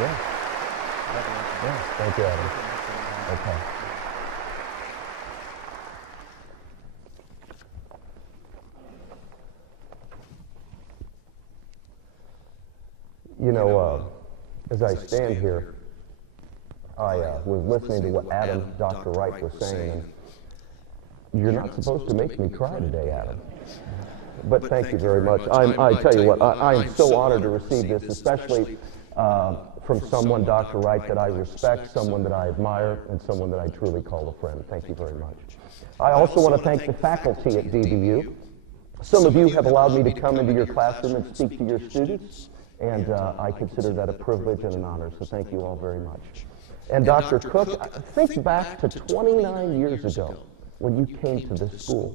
Yeah. Yeah. Thank you, Adam. Okay. You know, as I stand here, I was listening to what Adam, Dr. Wright, was saying, and you're not supposed to make me cry today, Adam. But thank you very much. I tell you what, I am so honored to receive this, especially from someone, Dr. Wright, that I respect, someone that I admire, and someone that I truly call a friend. Thank you very much. I also want to thank the faculty at DBU. Some of you have allowed me to come into your classroom and speak to your students, and I consider that a privilege and an honor, so thank you all very much. And Dr. Cook, think back to 29 years ago when you came to this school,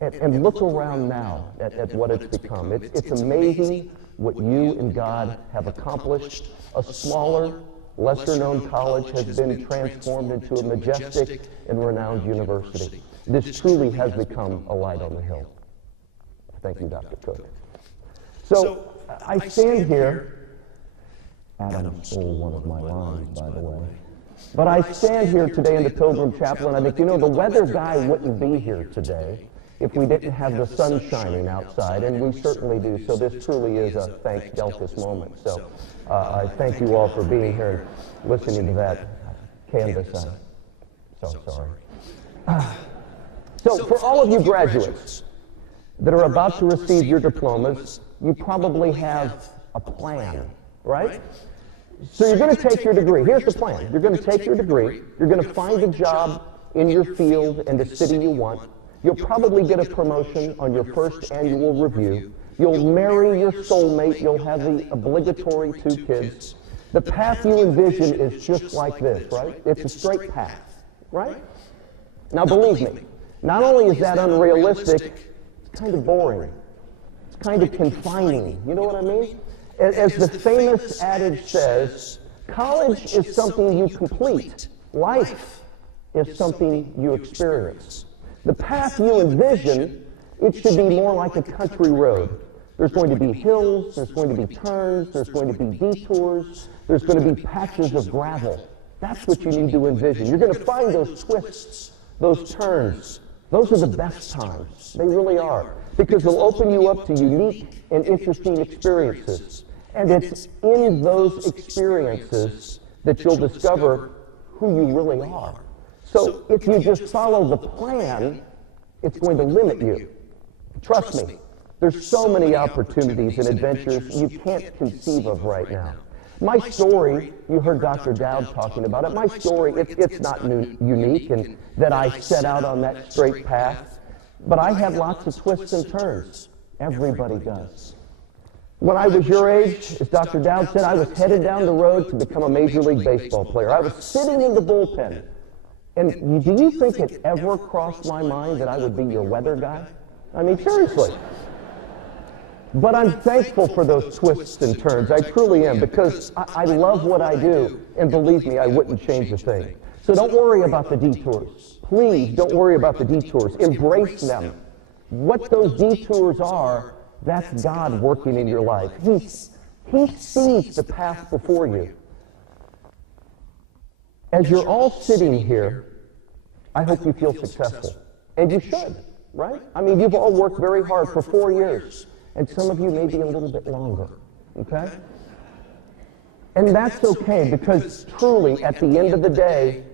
and look around now at what it's become. It's amazing what you and God have accomplished. A smaller, lesser-known college has been transformed into a majestic and renowned university. This truly has become a light on the hill. Thank you, Dr. Cook. So, I stand here. Adam stole one of my lines, by the way. But I stand here today in the Pilgrim Chapel, and I think, you know, the weather guy wouldn't be here today if we didn't have the sun shining outside, and we certainly do. So this truly is a thank Delkus moment. So I thank you all for being here and listening to that canvas. I'm so sorry. So for all of you graduates that are about to receive your diplomas, you probably have a plan, right? So you're going to take your degree. Here's the plan. You're going to take your degree. You're going to find a job in your field and the city you want. You'll probably get a promotion on your first annual review. You'll marry your soulmate. You'll have the obligatory 2 kids. The path you envision is just like this, right? It's a straight path, right? Now believe me, not only is that unrealistic, it's kind of boring. It's kind of confining. You know what I mean? As the famous adage says, college is something you complete. Life is something you experience. The path you envision, it should be more like a country road. There's going to be hills, there's going to be turns, there's going to be detours, there's going to be patches of gravel. That's what you need to envision. You're going to find those twists, those turns. Those are the best times. They really are. Because they'll open you up to unique and interesting experiences. And it's in those experiences that you'll discover who you really are. So if you just follow the plan, it's going to limit you. Trust me, there's so many opportunities and adventures you can't conceive of right now. My story, you heard Dr. Dowd talking about it, my story, it's not unique in that I set out on that straight path, but I had lots of twists and turns. Everybody does. When I was your age, as Dr. Dowd said, I was headed down the road to become a Major League Baseball player. I was sitting in the bullpen. And do you think it ever crossed my mind that I would be your weather guy? I mean, seriously. But I'm thankful for those twists and turns. I truly am, because I love what I do. And believe me, I wouldn't change a thing. So don't worry about the detours. Please don't worry about the detours. Embrace them. What those detours are, that's God working in your life. He sees the path before you. As you're all sitting here, I hope you feel successful. And you should, right? I mean, you've all worked very hard for 4 years. And some of you maybe a little bit longer, okay? And that's okay, because truly, at the end of the day,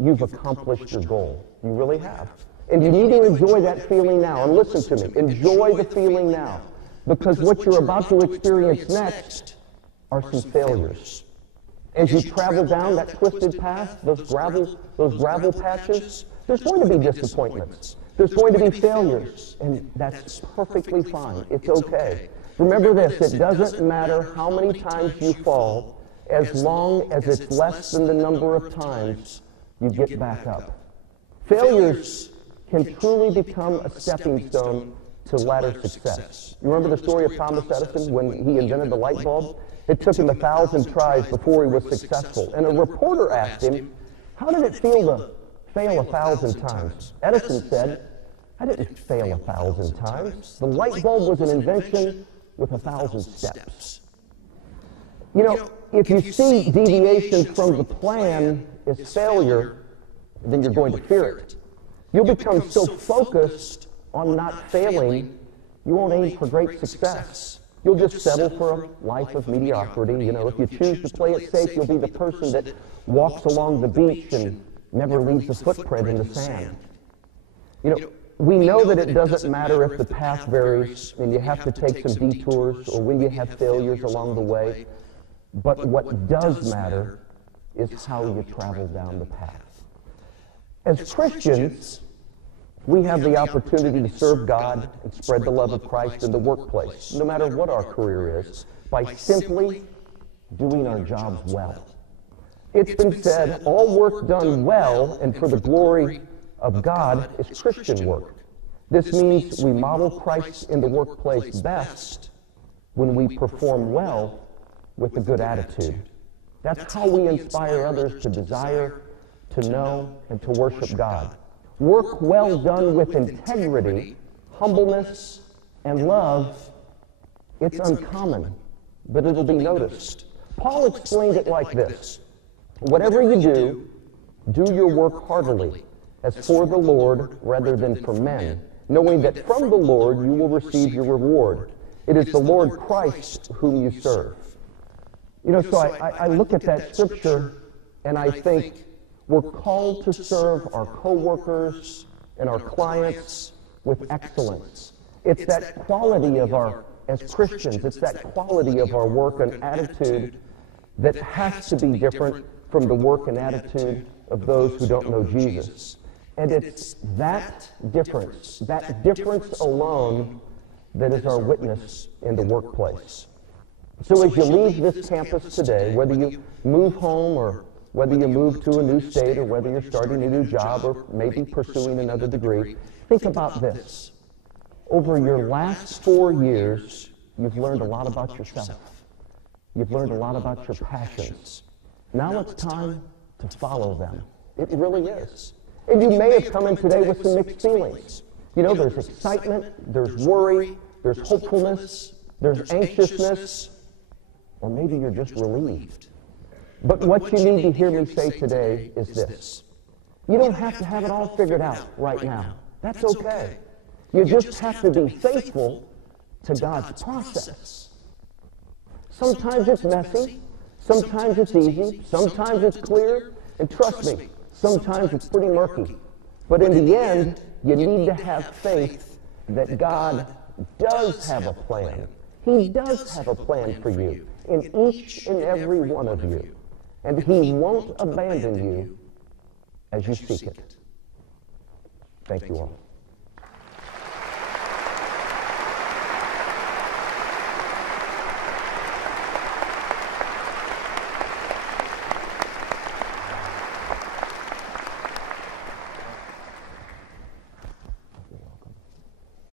you've accomplished your goal. You really have. And you need to enjoy that feeling now. And listen to me, enjoy the feeling now. Because what you're about to experience next are some failures. As you travel down that twisted path, those gravel patches, there's going to be disappointments. There's going to be failures, and that's perfectly fine. It's okay. Remember this, it doesn't matter how many times you fall, as long as it's less than the number of times you get back up. Failures can truly become a stepping stone to latter success. You remember the story of Thomas Edison when he invented the light bulb? It took him 1,000 tries before he was successful. And a reporter asked him, how did it feel to fail 1,000 times? Edison said, I didn't fail 1,000 times. The light bulb was an invention with 1,000 steps. You know, if you see deviation from the plan as failure, then you're going to fear it. You'll become so focused on not failing, you won't aim for great success. You'll just settle for a life of mediocrity. You know, if you choose to play it safe, you'll be the person that walks along the beach and never leaves a footprint in the sand. You know, we know that it doesn't matter if the path varies and you have to take some detours or when you have failures along the way. But what does matter is how you travel down the path. As Christians, we have the opportunity to serve God and spread the love of Christ in the workplace, no matter what our career is, by simply doing our jobs well. It's been said, all work done well and for the glory of God is Christian work. This means we model Christ in the workplace best when we perform well with a good attitude. That's how we inspire others to desire, to know, and to worship God. Work well done with integrity, humbleness, and love, it's uncommon, but it'll be noticed. Paul explained it like this: whatever you do, do your work heartily, as for the Lord rather than for men, knowing that from the Lord you will receive your reward. It is the Lord Christ whom you serve. You know, so I look at that scripture and I think we're called to serve our co-workers and our clients with excellence. It's that quality of our, as Christians, it's that quality of our work and attitude that has to be different from the work and attitude of those who don't know Jesus. And it's that difference alone that is our witness in the workplace. So as you leave this campus today, whether you move home or whether you move to a new state or whether you're starting a new job or maybe pursuing another degree, think about this. Over your last 4 years, you've learned a lot about yourself. You've learned a lot about your passions. Now it's time to follow them. It really is. And you may have come in today with some mixed feelings. You know, there's excitement, there's worry, there's hopefulness, there's anxiousness, or maybe you're just relieved. But what you need to hear me say today is this: you don't have to have it all figured out right now. That's okay. You just have to be faithful to God's process. Sometimes it's messy, sometimes it's easy, sometimes it's clear, and trust me, sometimes it's pretty murky. But in the end, you need to have faith that God does have a plan. He does have a plan for you in each and every one of you. And He won't abandon you as you seek it. Thank you all.